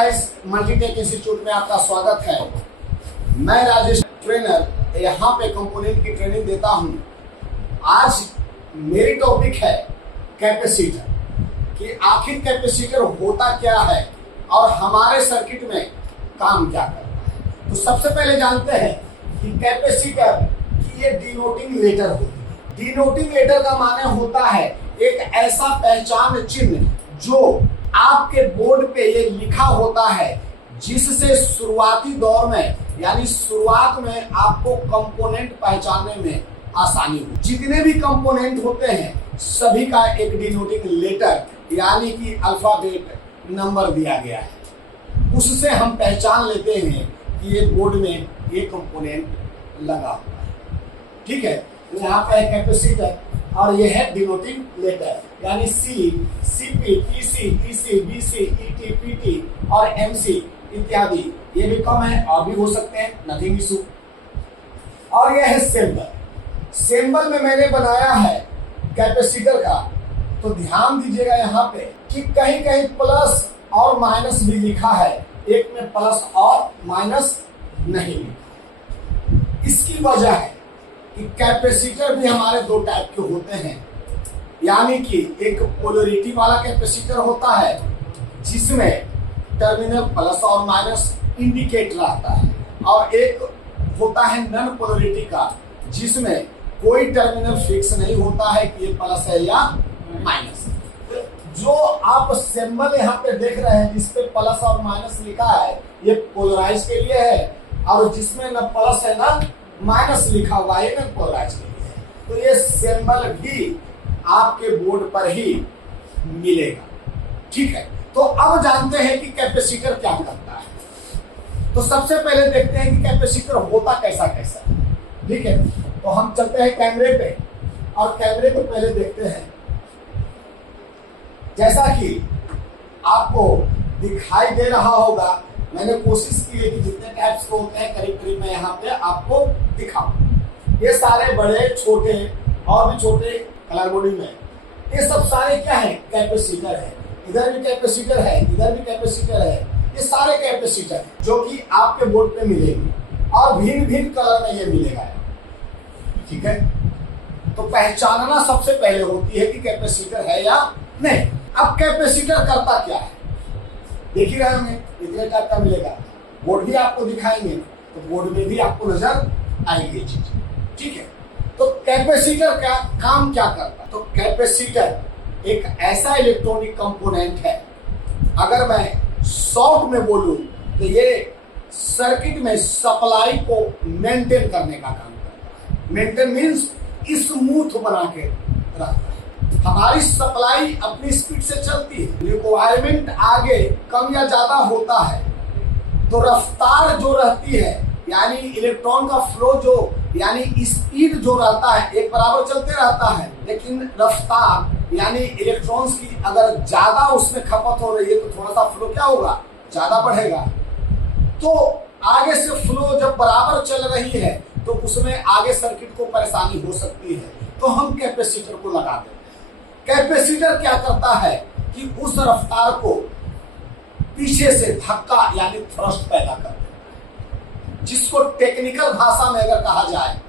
Guys, Multitech institute में आपका स्वागत है। मैं राजेश ट्रेनर यहाँ पे कंपोनेंट की ट्रेनिंग देता हूँ। आज मेरी टॉपिक है कैपेसिटर, कि आखिर कैपेसिटर होता क्या है और हमारे सर्किट में काम क्या करता है। तो सबसे पहले जानते हैं कि कैपेसिटर की ये डिनोटिंग लेटर होती है। डिनोटिंग लेटर का माने होता है एक ऐसा पहचान चिन्ह जो आपके बोर्ड पे ये लिखा होता है, जिससे शुरुआती दौर में यानी शुरुआत में आपको कंपोनेंट पहचानने में आसानी हो। जितने भी कंपोनेंट होते हैं सभी का एक डिनोटिंग लेटर यानी कि अल्फाबेट नंबर दिया गया है, उससे हम पहचान लेते हैं कि ये बोर्ड में ये कंपोनेंट लगा हुआ है। ठीक है, यहाँ पे कैपेसिटर और ये है डिनोटिंग लेटर यानी C, CP, PC, EC, BC, ET, PT और एमसी इत्यादि। ये भी कम है और भी हो सकते हैं, नथिंग इशू। और ये है सिंबल। सिंबल में मैंने बनाया है कैपेसिटर का, तो ध्यान दीजिएगा यहाँ पे कि कहीं कहीं प्लस और माइनस भी लिखा है, एक में प्लस और माइनस नहीं लिखा। इसकी वजह है कि कैपेसिटर भी हमारे दो टाइप के होते हैं, यानी कि एक पोलरिटी वाला कैपेसिटर होता है जिसमें टर्मिनल प्लस और माइनस इंडिकेट रहता है, और एक होता है नॉन पोलरिटी का जिसमें कोई टर्मिनल फिक्स नहीं होता है कि ये प्लस है या माइनस। जो आप सिंबल यहाँ पे देख रहे हैं जिसपे प्लस और माइनस लिखा है, ये पोलराइज के लिए है, और जिसमें न प्लस है ना माइनस लिखा हुआ है न पोलराइज के लिए है। तो ये सिंबल भी आपके बोर्ड पर ही मिलेगा। ठीक है, तो अब जानते हैं कि कैपेसिटर क्या करता है। तो सबसे पहले देखते हैं कि कैपेसिटर होता कैसा कैसा है। ठीक है, तो हम चलते हैं कैमरे पे और कैमरे पे पहले देखते हैं। जैसा कि आपको दिखाई दे रहा होगा, मैंने कोशिश की है कि जितने टाइप्स के होते हैं करीब करीब मैं यहाँ पे आपको दिखाऊं। ये सारे बड़े छोटे और भी छोटे कलर बॉडी में ये सब सारे क्या है, कैपेसिटर है। इधर भी कैपेसिटर है, इधर भी कैपेसिटर है। ये सारे कैपेसिटर है जो कि आपके बोर्ड पे मिलेंगे और भिन्न भिन्न कलर में ये मिलेगा। ठीक है, तो पहचानना सबसे पहले होती है कि कैपेसिटर है या नहीं। अब कैपेसिटर करता क्या है देख ही रहे होंगे, इतने टाइप का मिलेगा। बोर्ड भी आपको दिखाएंगे तो बोर्ड में भी आपको नजर आएगी चीज। ठीक है, तो कैपेसिटर का काम क्या करता है? तो कैपेसिटर एक ऐसा इलेक्ट्रॉनिक कंपोनेंट है, अगर मैं शॉर्ट में बोलूं तो ये सर्किट में सप्लाई को मेंटेन करने का काम करता है। मेंटेन मींस स्मूथ बना के रखता है। हमारी सप्लाई अपनी स्पीड से चलती है, रिक्वायरमेंट आगे कम या ज्यादा होता है तो रफ्तार जो रहती है यानी इलेक्ट्रॉन का फ्लो जो यानी स्पीड जो रहता है एक बराबर चलते रहता है, लेकिन रफ्तार यानी इलेक्ट्रॉन्स की अगर ज्यादा उसमें खपत हो रही है तो थोड़ा सा फ्लो क्या होगा, ज्यादा बढ़ेगा। तो आगे से फ्लो जब बराबर चल रही है तो उसमें आगे सर्किट को परेशानी हो सकती है, तो हम कैपेसिटर को लगा देते हैं। कैपेसिटर क्या करता है कि उस रफ्तार को पीछे से धक्का यानी थ्रस्ट पैदा कर देता है, जिसको टेक्निकल भाषा में अगर कहा जाए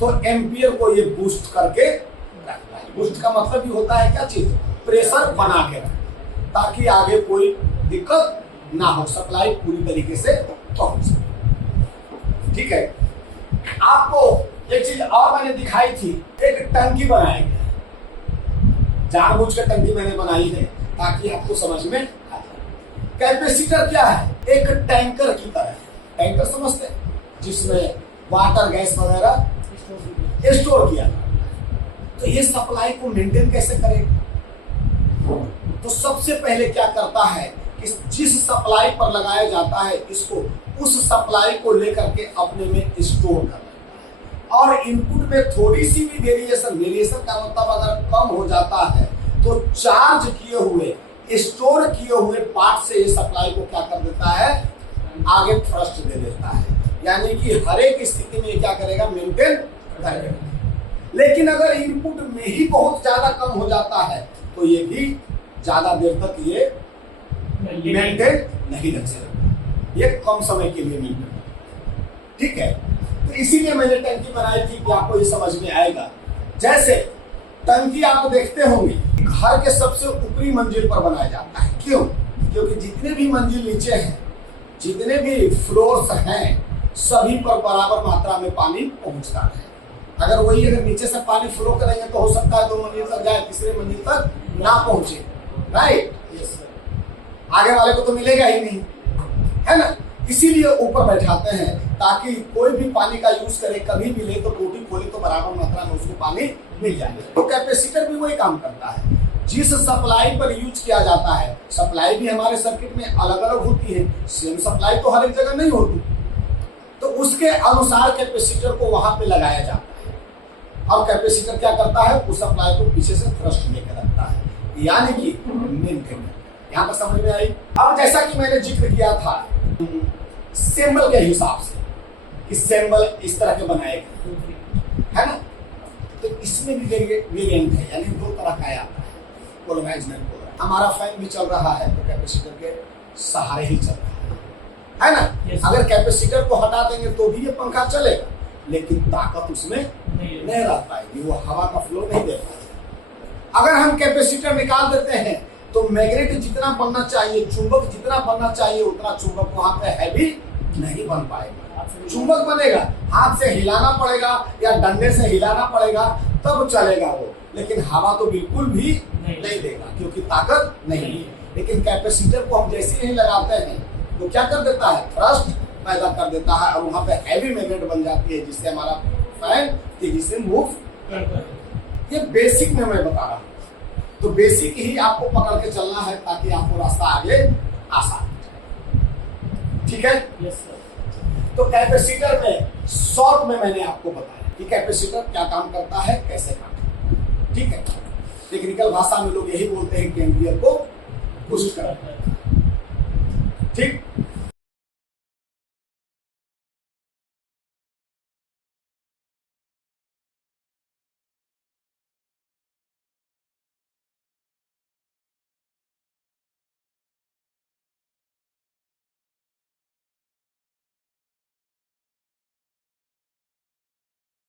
तो एम्पियर को ये बूस्ट करके रखता है। बूस्ट का मतलब ही होता है क्या चीज, प्रेशर बना के रखना, ताकि आगे कोई दिक्कत ना हो, सप्लाई पूरी तरीके से पहुंच सके। ठीक है, आपको एक चीज और मैंने दिखाई थी, एक टंकी बनाई गई, जानबूझ कर टंकी मैंने बनाई है ताकि आपको समझ में आ जाए। कैपेसिटर क्या है, एक टैंकर की तरह है। टैंकर समझते हैं, जिसमें वाटर गैस वगैरह स्टोर किया। तो ये सप्लाई को मेंटेन कैसे करेगा? तो सबसे पहले क्या करता है कि जिस सप्लाई पर लगाया जाता है इसको उस सप्लाई को लेकर के अपने में स्टोर कर लेता है, और इनपुट में थोड़ी सी भी वेरिएशन का मतलब अगर कम हो जाता है तो चार्ज किए हुए स्टोर किए हुए पार्ट से ये सप्लाई को क्या कर देता है, आगे थ्रस्ट दे देता है, यानी कि हर एक स्थिति में क्या करेगा, मेंटेन करेगा। लेकिन अगर इनपुट में ही बहुत ज्यादा कम हो जाता है तो ये भी ज्यादा देर तक ये मेंटेन नहीं रख सकते, ये कम समय के लिए मेंटेन। ठीक है, तो इसीलिए मैंने टंकी बनाई थी कि आपको ये समझ में आएगा। जैसे टंकी आप देखते होंगे घर के सबसे ऊपरी मंजिल पर बनाया जाता है। क्यों? क्योंकि जितने भी मंजिल नीचे हैं, जितने भी फ्लोर्स हैं, सभी पर बराबर मात्रा में पानी पहुंचता है। अगर नीचे से पानी फ्लो करेंगे तो हो सकता है 2 मंजिल तक जाए, तीसरे मंजिल तक ना पहुंचे। राइट, आगे वाले को तो मिलेगा ही नहीं, है ना। इसीलिए ऊपर बैठाते हैं ताकि कोई भी पानी का यूज करे, कभी भी ले तो टूटी खोले तो बराबर मात्रा में उसको पानी मिल जाए। तो कैपेसिटर भी वही काम करता है। जिस सप्लाई पर यूज किया जाता है, सप्लाई भी हमारे सर्किट में अलग अलग होती है, सेम सप्लाई तो हर एक जगह नहीं होती, तो उसके अनुसार कैपेसिटर को वहां पे लगाया जाता है। और कैपेसिटर क्या करता है, उस सप्लाई को पीछे से थ्रस्ट लेकर रखता है, यानी कि मेंटेन। यहाँ पर समझ में आई। अब जैसा कि मैंने जिक्र किया था सिंबल के हिसाब से कि सिंबल इस तरह के बनाए गए, है ना। तो इसमें भी वेरिएंट है, यानी 2 तरह का आता है, पोलराइज्ड नहीं पोलराइज्ड। हमारा फैन भी चल रहा है तो कैपेसिटर के सहारे ही चल रहा है ना। अगर कैपेसिटर को हटा देंगे तो भी ये पंखा चलेगा, लेकिन ताकत उसमें नहीं रह पाएगी, वो हवा का फ्लो नहीं दे पाएगा। अगर हम कैपेसिटर निकाल देते हैं तो मैग्नेट जितना बनना चाहिए, चुंबक जितना बनना चाहिए, उतना चुंबक वहां पे हैवी नहीं बन पाएगा। चुंबक बनेगा, हाथ से हिलाना पड़ेगा या डंडे से हिलाना पड़ेगा तब चलेगा वो, लेकिन हवा तो बिल्कुल भी नहीं देगा क्योंकि ताकत नहीं है। लेकिन कैपेसिटर को हम जैसे ही लगाते हैं तो क्या कर देता है, थ्रस्ट पैदा कर देता है और वहां पे हैवी मैग्नेट बन जाती है, जिससे हमारा फैन तेजी से मूव करता है। ये बेसिक में मैं बता रहा हूँ, तो बेसिक ही आपको पकड़ के चलना है ताकि आपको रास्ता आगे आसान हो। ठीक है। Yes sir. तो कैपेसिटर में शॉर्ट में मैंने आपको बताया कि कैपेसिटर क्या काम करता है, कैसे काम करता है। ठीक है। टेक्निकल भाषा में लोग यही बोलते हैं कि एम्पियर को पुश करता है। ठीक।